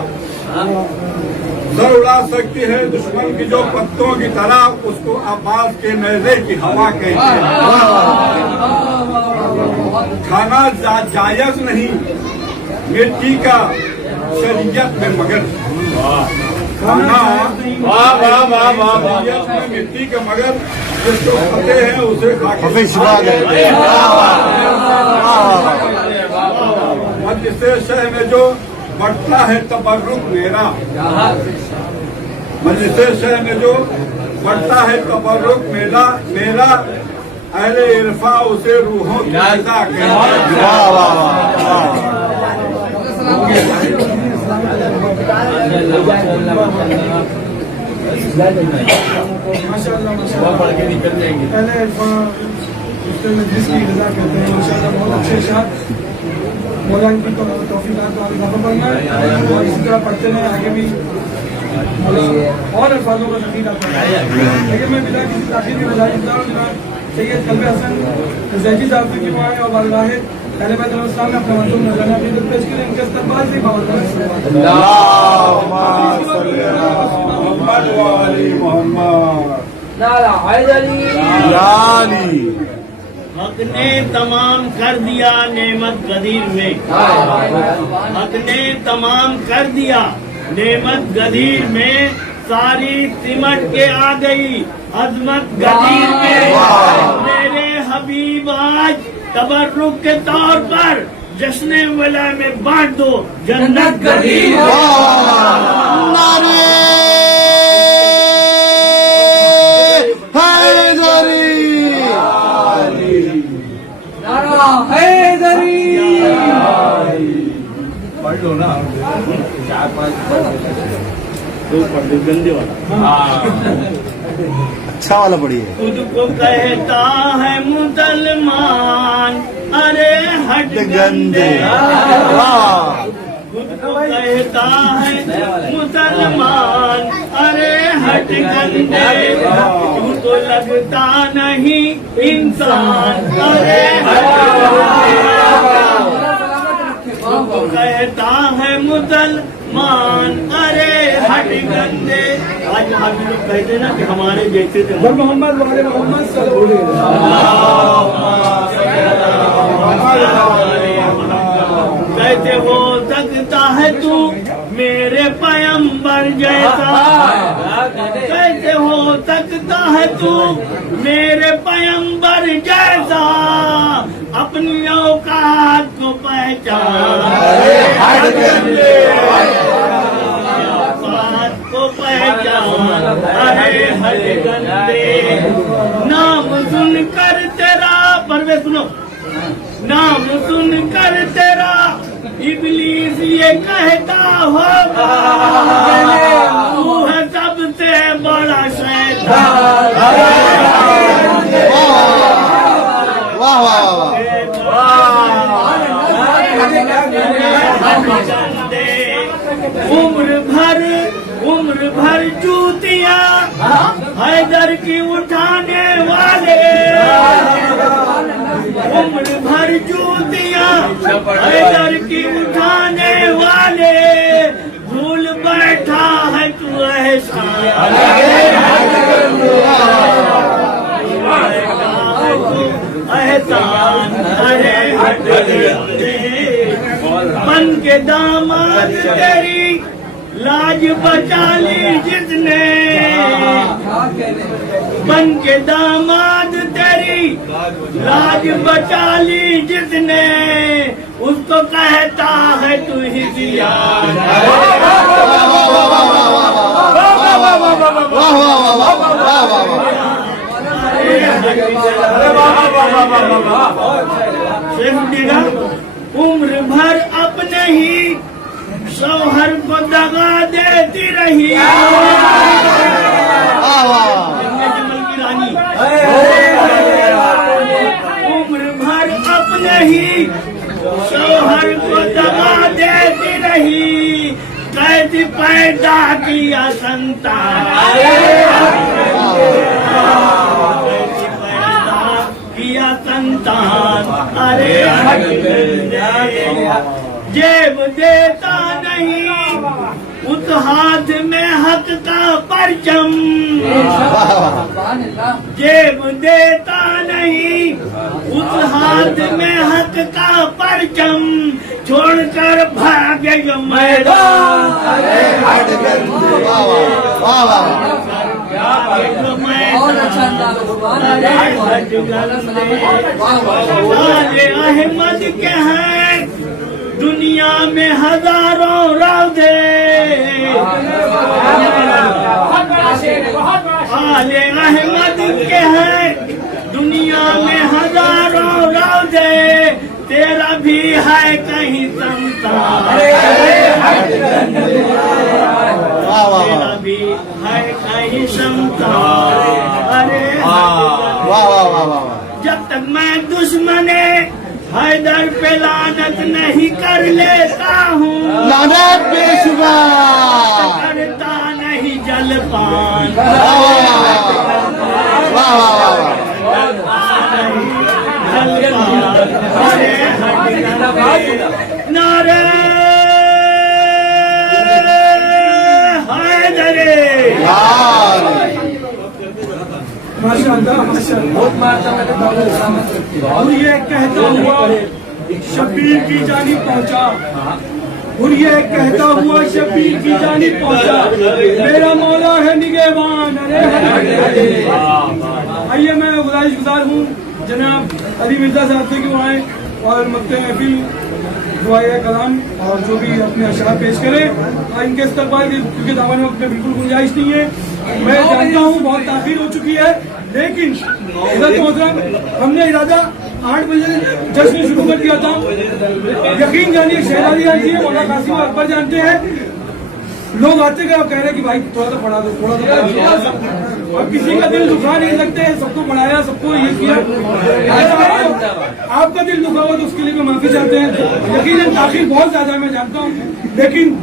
सर उड़ा सकती है दुश्मन की जो पत्तों की तरह, उसको अब्बास के नेज़े की हवा कहते हैं। खाना जायज नहीं मिट्टी का शरीयत में, मगर खाना शरीयत में मिट्टी का, मगर जिसको खाते हैं उसे खाके जिससे शह में जो बढ़ता है तबर्रुक मेरा, मजलिस शह में जो बढ़ता है तबर्रुक मेरा, मेरा अहले इरफा उसे रूहों की ग़िज़ा कहते हैं। पहले जिसकी रजा कहते हैं, माशाअल्लाह बहुत अच्छे शाह मौला की तौफीक इजाफा फरमाए, और इसी तरह पढ़ते रहे आगे भी और अल्फाजों का तकीद आता है। लेकिन मैं बिना किसी ताखीर के बजाय सैयद कल्बे हसन जैदी साहब की माँ और बारगाह पहले बैतुल-इस्लाम में अपना मंजूर नजराना पेश करें। इनके इस्तकबाल से हक ने तमाम कर दिया नेमत गदीर में, हक ने तमाम कर दिया नेमत गदीर में, सारी सिमट के आ गई अजमत गदीर में। मेरे हबीब आज तबर्रुक के तौर पर जश्न वला में बांट दो जन्नत गदीर। पढ़ लो ना, 4-5 गंदे वाला, अच्छा वाला पढ़िए। खुद को कहता है मुसलमान, अरे हट गंदे। खुद को कहता है मुसलमान, अरे हट गंदे, तू तो लगता नहीं इंसान, अरे हट गंदे, तो कहता है मुसलमान, अरे हट गंदे। आज हम लोग कहते ना कि हमारे जैसे थे मोहम्मद वाले मोहम्मद कैसे हो सकता है तू मेरे पैगंबर जैसा, कैसे हो सकता है तू मेरे पैगंबर जैसा, अपनी औकात को पहचान, औकात को पहचान, अरे हट गंदे। नाम सुनकर तेरा, परवे सुनो, नाम सुनकर तेरा इब्लीस ये कहता होगा, तू है सबसे बड़ा शैतान। वाह वाह उम्र भर जूतियां हैदर की उठाने वाले, उम्र भर जूतियां हैदर की उठाने वाले, भूल बैठा है तू एहसान, एहसान, अरे हट गंदे। बन के दामाद तेरी लाज बचा ली जिसने, बन के दामाद तेरी लाज बचा ली जिसने, उसको कहता है तू ही दिया। उम्र भर अपने ही शौहर को दगा देती रही, जमल की रानी। उम्र भर अपने ही शौहर को दगा देती रही, कैसे पैदा किया संतान, कैसे पैदा किया संतान, अरे हट गंदे। जेब देता नहीं उस हाथ में हक का परचम, जेब देता नहीं उस हाथ में हक का परचम, छोड़कर भागे जो मैदान, अरे हट गंदे। अहमद के हैं दुनिया में हजारों रौदे, आले अहमद के हैं दुनिया में हजारों रौदे, तेरा भी है कहीं संतान, तेरा भी है कहीं संतान, अरे जब तक मैं दुश्मने हैदर पे लानत नहीं कर लेता हूँ, लानत बेशुमार, करता नहीं जलपान, नारे हैदरे। माशाअल्लाह माशाअल्लाह। और ये कहता हुआ शबीर की जानिब पहुंचा, और ये कहता हुआ शबीर की जानिब पहुंचा, मेरा मौला है निगहबान, अरे आइए मैं गुजारिश गुजार हूँ जनाब अली मिर्जा साहब से कि वो आए और मक्ते महफिल दुआए कलाम और जो भी अपने अशार पेश करें, इनके इस्तकबाल की क्योंकि दामन वक्त में बिल्कुल गुंजाइश नहीं है। मैं जानता हूँ बहुत ताखीर हो चुकी है, लेकिन इधर मोहतरम हमने इरादा 8 बजे जश्न शुरू कर दिया था। यकीन जानिए शहजादी आई थी, मौला कासिम अकबर जानते हैं, लोग आते गए और कह रहे कि भाई थोड़ा सा पढ़ा दो, थोड़ा सा पढ़ा दो। अब किसी का दिल दुखा नहीं सकते, सबको पढ़ाया, सबको ये किया। आपका दिल दुखा हुआ तो उसके लिए भी माफी चाहते हैं। यकीनन ताखीर बहुत ज्यादा है, मैं जानता हूँ, लेकिन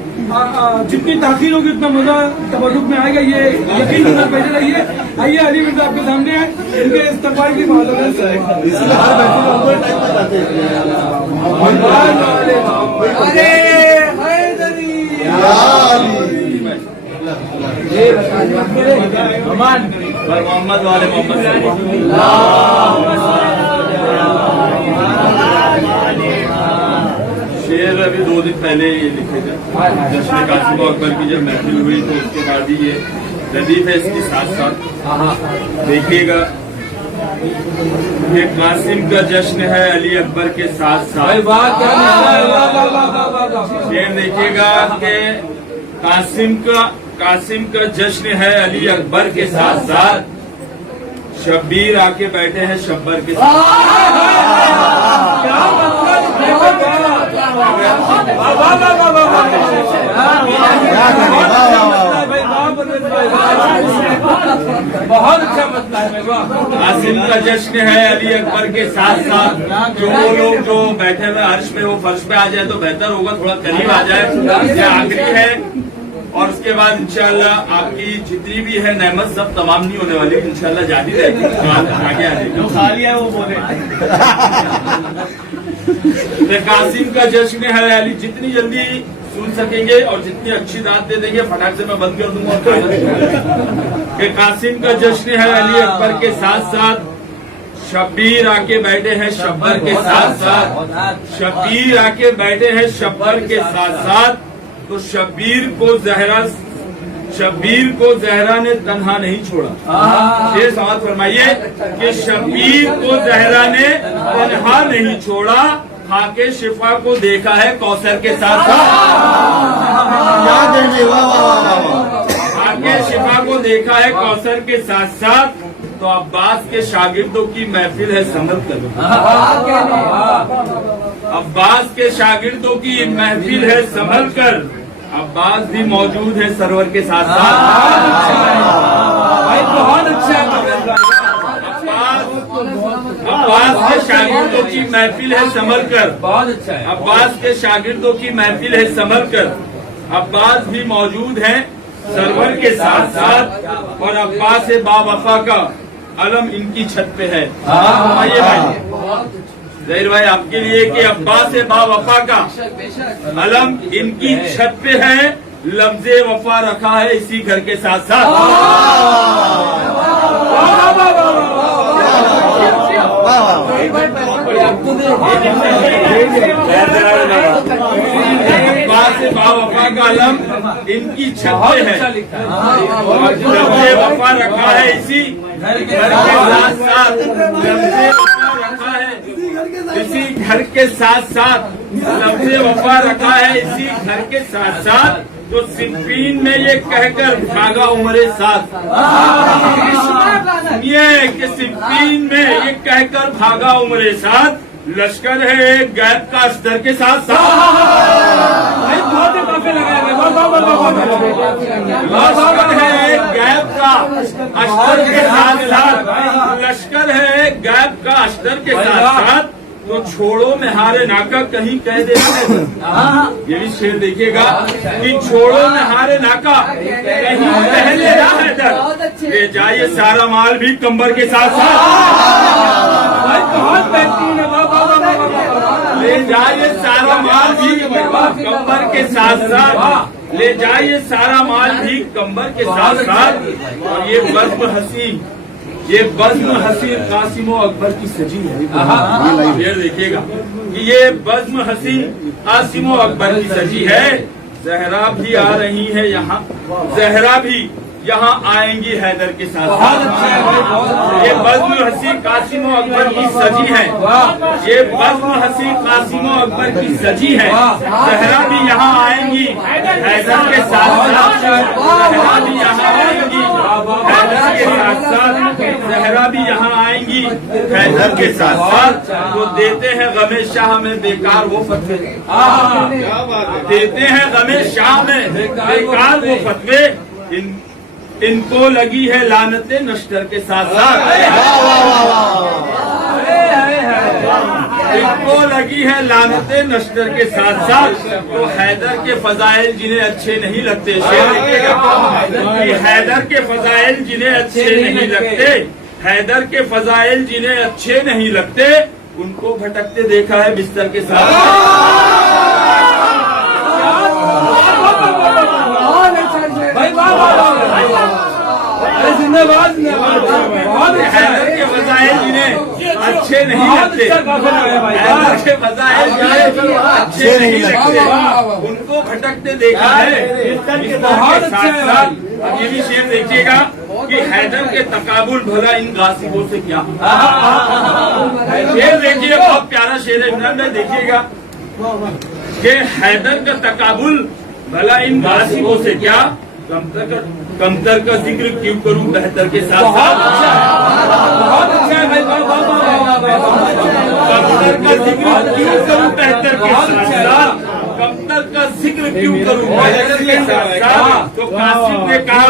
जितनी ताखीर होगी उतना मजा तबरुक में आएगा, ये यकीन के साथ बैठे रहिए। आइए अली मिर्जा आपके सामने है, इनके इस्तेमाल की बात मोहम्मद वाले मोहम्मद शेर अभी 2 दिन पहले ये लिखे थे। जश्न कासिम अकबर की जब महफिल हुई तो उसके बाद ही ये रदीफ है इसके साथ साथ देखिएगा कि कासिम का जश्न है अली अकबर के साथ साथ। शेर देखिएगा कि कासिम का जश्न है अली अकबर के साथ साथ, शब्बीर आके बैठे हैं शब्बर के साथ। बहुत अच्छा मतलब है। कासिम का जश्न है अली अकबर के साथ साथ, जो वो लोग जो बैठे हुए अर्श पे वो फर्श पे आ जाए तो बेहतर होगा, थोड़ा करीब आ जाए। ये आखिरी है और उसके बाद इंशाल्लाह आपकी जितनी भी है नेमत सब तमाम नहीं होने वाली, इंशाल्लाह जारी रहेगी, आगे आ जाएगी। जो खा लिया वो बोले। कासिम का जश्न है अली, जितनी जल्दी सुन सकेंगे और जितनी अच्छी दाद दे देंगे फटाक से मैं बंद कर दूंगा। कि कासिम का जश्न है अली अकबर के साथ साथ, शब्बीर आके बैठे हैं शब्बर के साथ साथ, शब्बीर आके बैठे हैं शब्बर के साथ साथ। तो शब्बीर को जहरा ने तन्हा नहीं छोड़ा। ये समाज फरमाइए कि शब्बीर को जहरा ने तन्हा नहीं छोड़ा, खाके शिफा को देखा है कौसर के साथ साथ। खाके शिफा को देखा है कौसर के साथ साथ। तो अब्बास के शागिर्दों की महफिल है संभल कर, अब्बास के शागिर्दों की महफिल है संभल कर, अब्बास भी मौजूद है सरवर के साथ साथ। भाई बहुत अच्छा है। अब्बास के शागिर्दों की महफिल है संभल कर, बहुत अच्छा है। अब्बास के शागिर्दों की महफिल है संभल कर, अब्बास भी मौजूद है सरवर के साथ साथ। और अब्बास बावफा का अलम इनकी छत पे है। आइए भाई जहीर भाई आपके लिए कि अब्बास बावफा का अलम इनकी छत पे है, लफ्ज़े वफा रखा है इसी घर के साथ साथ। अब्बास बावफा का अलम इनकी छत पे है और लफ्ज़े वफा रखा है इसी घर के साथ साथ। लफ्ज़े वफा रखा है इसी घर के साथ साथ, लफ्ज़े वफा रखा है इसी घर के साथ साथ। तो सिप्पीन में ये कहकर भागा उमरे साथ। ये कि सिप्पीन में ये कहकर भागा उमरे साथ, लश्कर है एक गैब का अस्तर के साथ साथ। लश्कर है एक गैब का अस्तर के साथ साथ, लश्कर है एक गैब का अस्तर के साथ साथ। तो छोड़ो में हारे नाका कहीं कह दे, ये भी शेर देखिएगा कि छोड़ो में हारे नाका कहीं पहले है दर, ले जाइए सारा माल भी कंबर के साथ साथ। बहुत बेहतरीन है, ले जाइए सारा माल भी कंबर के साथ साथ, ले जाइए सारा माल भी कंबर के साथ साथ। और ये बज़्म हसीन, ये बज़्म हसीन कासिम अकबर की सजी है। ये देखिएगा कि ये बज़्म हसीन कासिम अकबर की सजी है। जहरा भी आ रही है यहाँ, जहरा भी यहाँ आएंगी हैदर के साथ। ये बज़्म हसी कासिम अकबर की सजी है, ये बज़्म हसी कासिम अकबर की सजी है। जहरा भी यहाँ आएंगी हैदर के साथ साथ, जहरा भी यहाँ आएंगी हैदर के साथ साथ, जहरा भी यहाँ आएंगी हैदर के साथ साथ। तो देते हैं गमे शाह में बेकार वो फतवे, देते हैं गमे शाह में बेकार वो फतवे। इनको लगी है लानते नश्तर के साथ साथ, इनको लगी है लानते नश्तर के साथ साथ। तो हैदर के फजाइल जिन्हें अच्छे नहीं लगते, हैदर के फजाइल जिन्हें अच्छे नहीं लगते, हैदर के फजाइल जिन्हें अच्छे नहीं लगते, उनको भटकते देखा है बिस्तर के साथ। जिंदाबाद। हैदर के फजाइल जिन्हें अच्छे नहीं लगते, हैदर के फजाइल जिन्हें अच्छे नहीं लगते, उनको भटकते देखा है बिस्तर के साथ साथ। अब ये भी शेर देखिएगा कि हैदर के तकाबुल भला इन गासिबों से क्या। शेर देखिए, बहुत प्यारा शेर है इमरान भाई, देखिएगा कि हैदर का तकाबुल भला इन गासिबों से क्या, कमतर का जिक्र क्यों करूं बेहतर के साथ साथ। बहुत अच्छा है भाई, कमतर का जिक्र क्यों करूं बेहतर के साथ साथ, कमतर का जिक्र क्यों करूं बेहतर के साथ साथ। तो कासिम ने कहा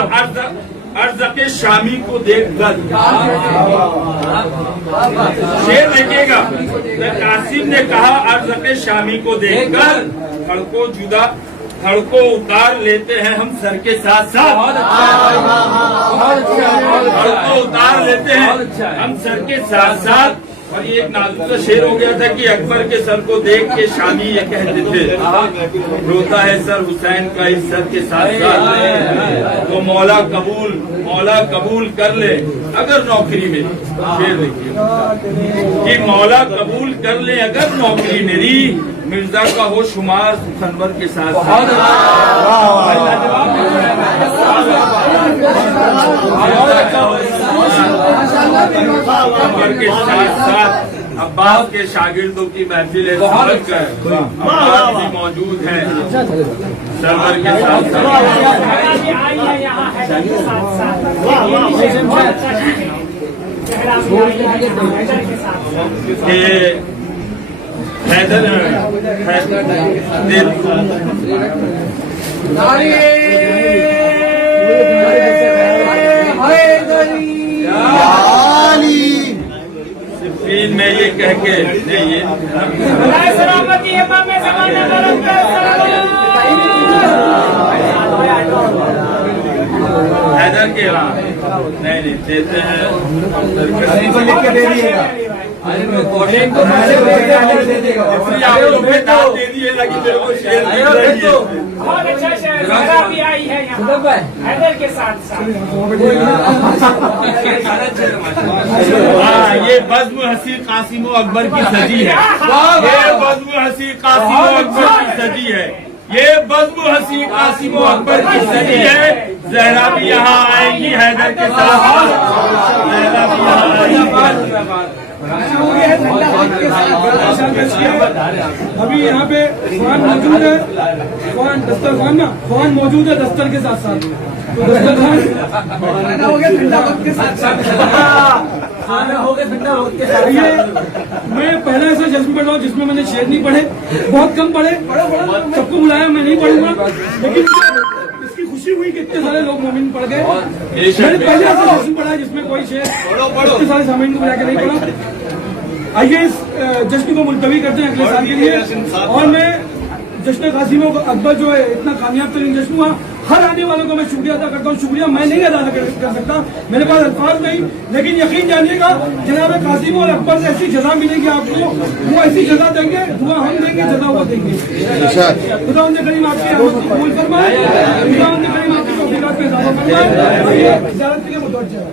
अर्ज के शामी को देखकर, शेर देखिएगा, कासिम ने कहा अर्ज के शामी को देखकर, धड़को उतार लेते हैं हम सर के साथ साथ, धड़को उतार लेते हैं हम सर के साथ साथ। और ये एक नाजुक सा शेर हो गया था कि अकबर के सर को देख के शामी ये कहते थे, रोता है सर हुसैन का इस सर के साथ साथ। तो मौला कबूल कर ले अगर नौकरी मेरी, शेर देखिए कि मौला कबूल कर ले अगर नौकरी मेरी, मिर्जा का हो शुमार सुखनवर के साथ साथ। के साथ साथ अब्बास के शागिर्दों की महफिल है, अब्बास भी मौजूद है सरवर के साथ साथ। हैदर में ये कह के नहीं, ये हैदर के नहीं देते हैं, आप लोग दे दिए लगी मेरे को शेर बहुत अच्छा शेर भी आई है यहाँ हैदर के साथ साथ। ये बज़्म हसी कासिम अकबर की सजी है, ये बज़्म हसी कासिम अकबर की सजी है, ये बज़्म हसी कासिम अकबर की सजी है। जहरा भी यहाँ आएगी हैदर के साथ, जहरा भी यहाँ आएगी। अभी यहाँ पे ख्वान मौजूद है, ख्वान मौजूद है दस्तर के साथ साथ। तो दस्तरखान हो गया ठंडा वक्त के साथ साथ, खाना हो गया ठंडा वक्त के साथ। ये मैं पहला ऐसा जज्म पढ़ रहा हूँ जिसमें मैंने शेर नहीं पढ़े, बहुत कम पढ़े, सबको बुलाया मैं नहीं पढ़ूंगा, लेकिन इसकी खुशी हुई कि इतने सारे लोग मोमिन पढ़ गए। मैंने पहले ऐसा जज्म पढ़ा है जिसमें कोई शेर इतने सारे सामीन को बुला के नहीं पढ़ा। आइए इस जश्न को मुलतवी करते हैं अगले साल के लिए। और मैं जश्न कासिम अकबर जो है इतना कामयाब तरीन जश्न हुआ, हर आने वालों को मैं शुक्रिया अदा करता हूँ। शुक्रिया मैं नहीं अदा कर सकता, मेरे पास अल्फाज नहीं, लेकिन यकीन जानिएगा जनाब कासिम और अकबर से ऐसी जजा मिलेगी आपको, वो ऐसी जजा देंगे, दुआ हम देंगे, जजा वो देंगे। खुदा उनके करीम आपकी रहमत को कबूल फरमाए, खुदा उनके करीम आपकी तौफीकात में इजाफा फरमाए। इजाजत के लिए मुतवज्जह है।